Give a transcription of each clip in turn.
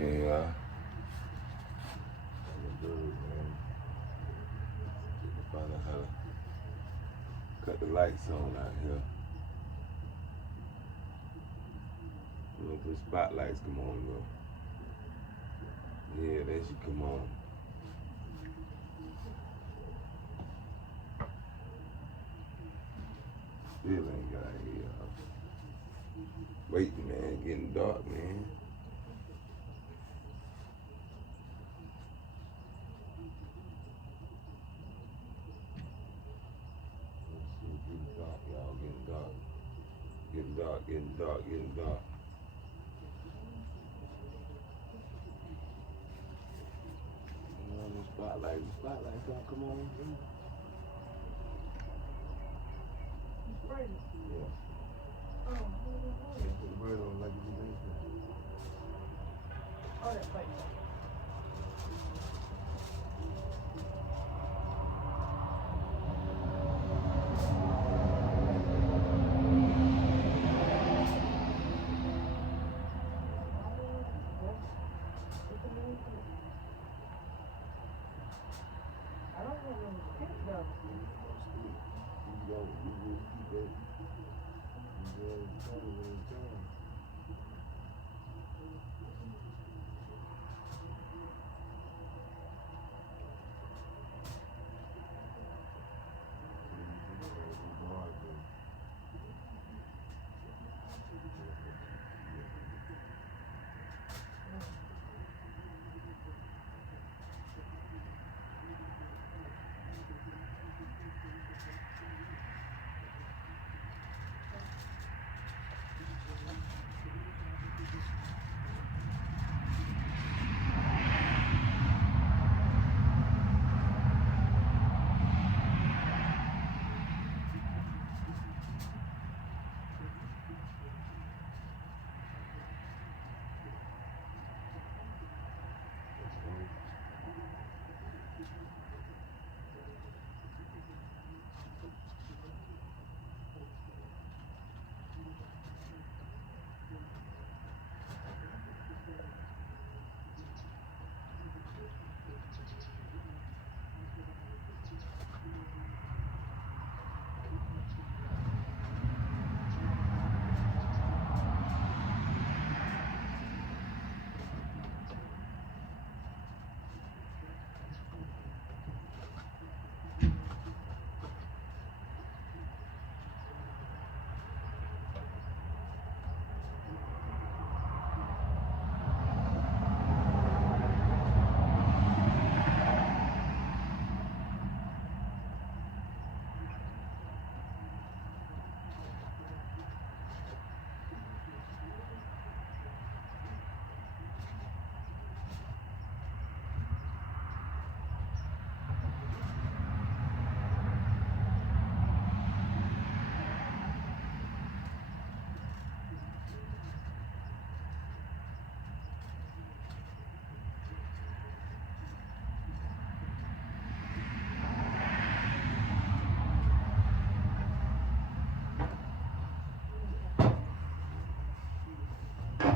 Yeah. Good, man. Find out how to cut the lights on out here. Look, the spotlights come on though. Yeah, they should come on. Still ain't got here. Waiting, man. Getting dark, man. Getting dark, y'all. Getting dark. Getting dark, getting dark, getting dark. You know, the spotlights don't come on. Yeah. Put the bird on like you do anything. Oh, that's right. I don't know when the kids go.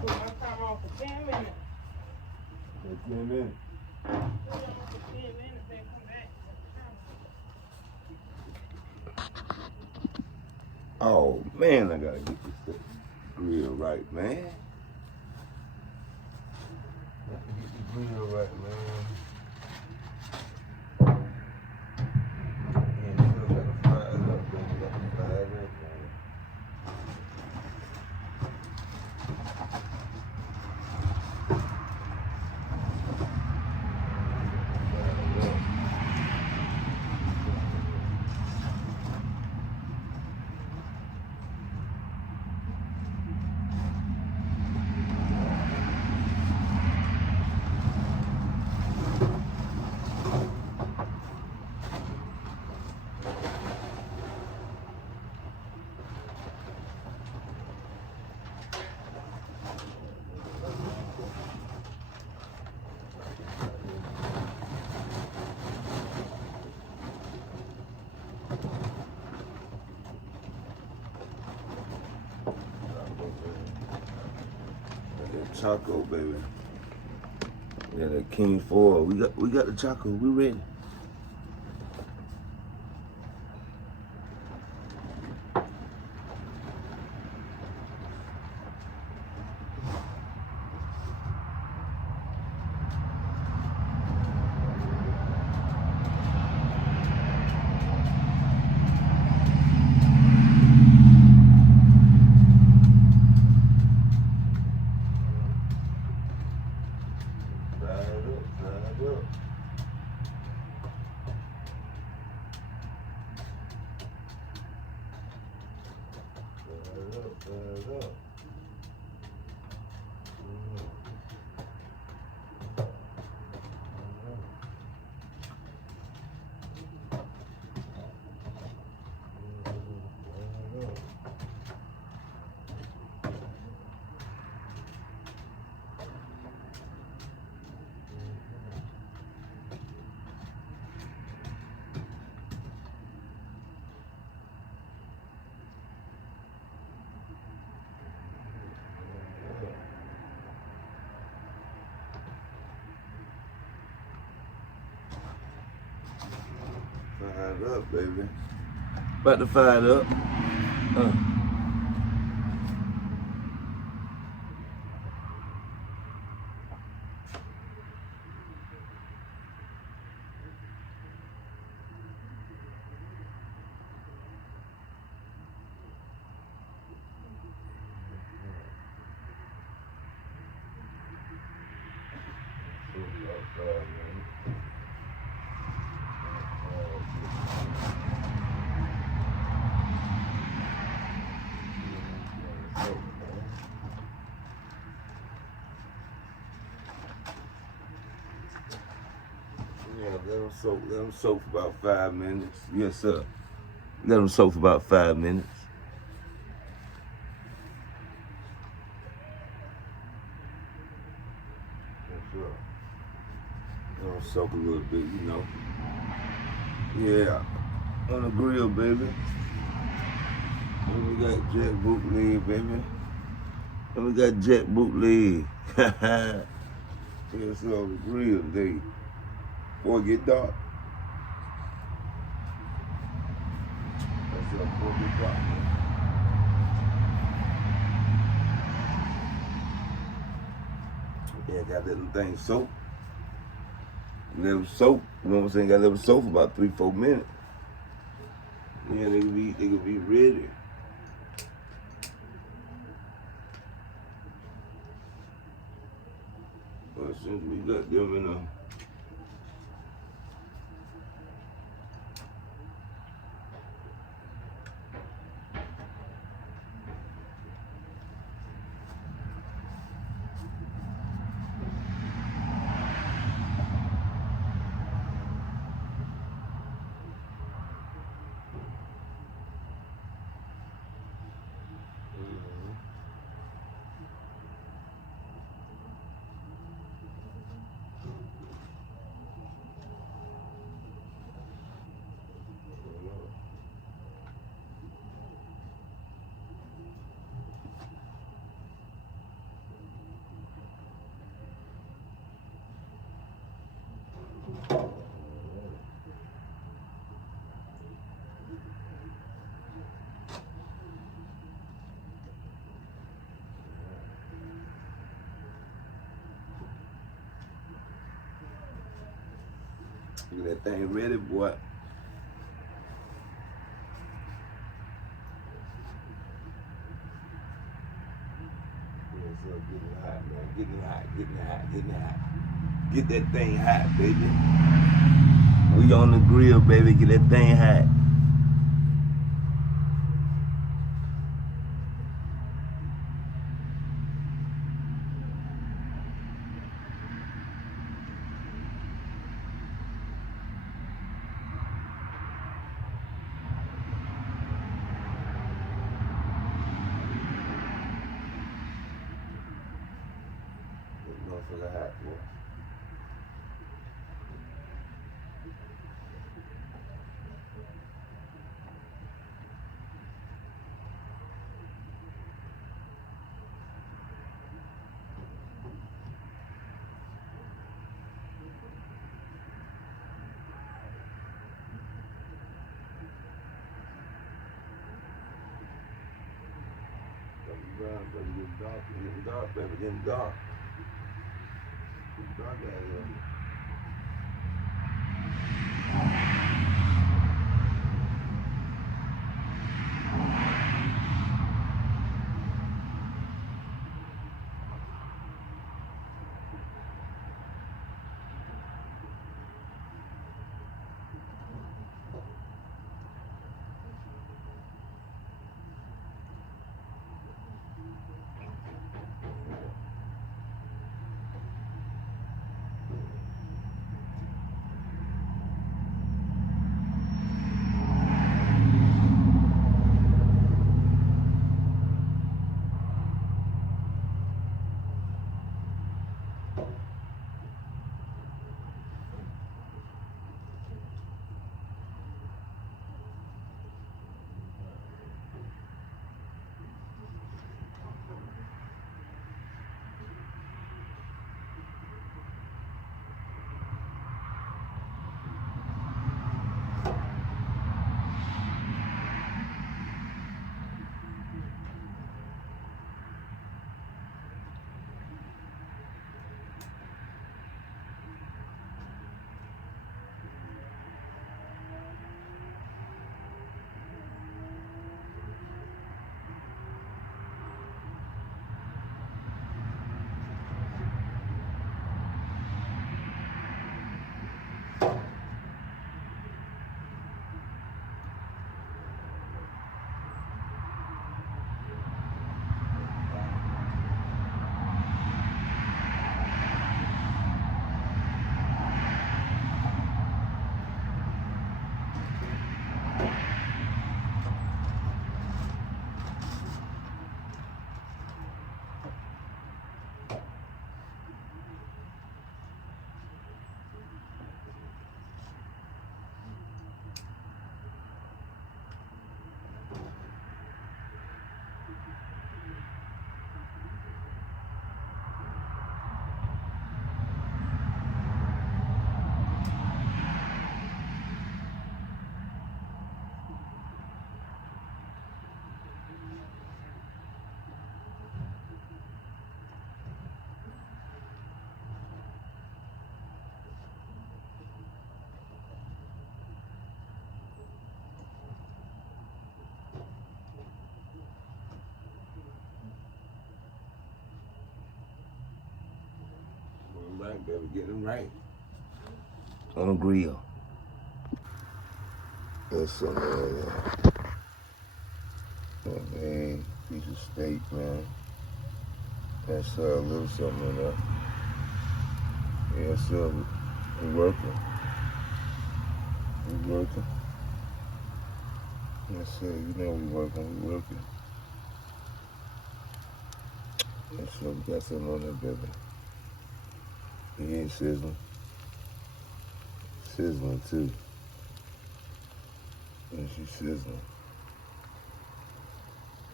Put my time on for 10 minutes. 10 minutes. Put it on for 10 minutes, then come back. Oh man, I gotta get this grill right, man. Got to get the grill right, man. Yeah, still got the fries up, baby. Got the fries up, man. Taco, baby. Yeah, that King 4. We got the chocolate. We ready. Fired up, baby. About to fire it up. Yeah, let them soak for about 5 minutes. Yes, sir. Let them soak for about 5 minutes. Yes, sir. Let them soak a little bit, you know. Yeah, on the grill, baby. And we got jet bootleg, baby. And we got jet bootleg. Yes, sir, on the grill today. Before it get dark. That's up, before it get dark. Yeah, got that little thing soak. Let them soak. You know what I'm saying? Got to let them soak for about 3-4 minutes. Yeah, they could be ready. But since we got them in a get that thing ready, boy. Yeah, so getting hot, man. Getting hot, getting hot, getting hot. Get that thing hot, baby. We on the grill, baby. Get that thing hot. That motherfucker hot, boy. baby. Getting dark. Getting dark, baby. Getting dark. Getting dark out here. Right, baby, getting right. On a grill. That's something like that. Oh, man, piece of steak, man. That's a little something in there. Yeah, so we working. We working. Yes, sir, you know we working. Yes, sir, we got something on that, baby. Yeah, sizzling. Sizzling, too. Yeah, she's sizzling.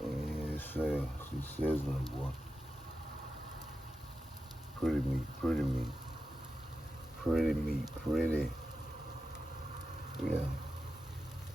Yes, sir, she's sizzling, boy. Pretty meat. Yeah.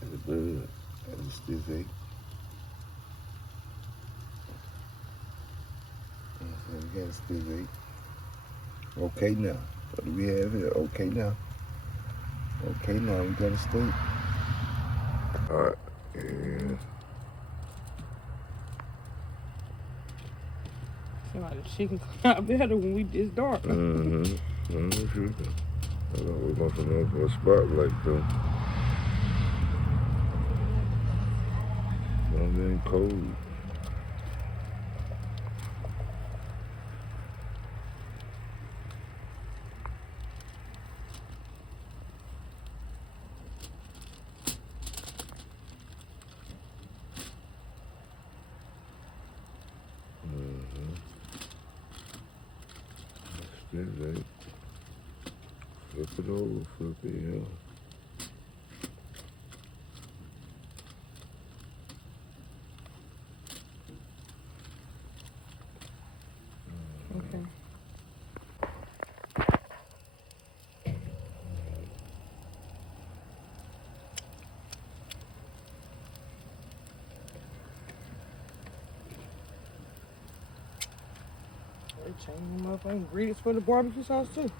That's a bird. That's a stiff egg. Yes, we got a stiff egg. Okay now. What do we have here? Okay now, we got a steak. Alright, yeah. Seems like the chicken come out better when it's dark. Mm-hmm. Sure. We're going for a spotlight though. Something cold. That's right. Flip it over, flip it, yeah. Okay. They changing them up. Ingredients for the barbecue sauce too.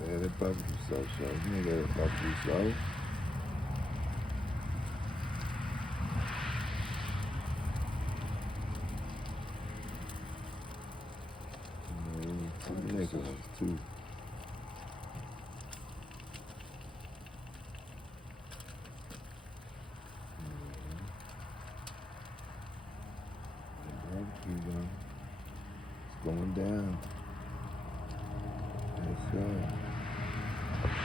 They had that barbecue sauce, y'all. You ain't got that barbecue sauce. Some niggas too. Barbecue, it's going down.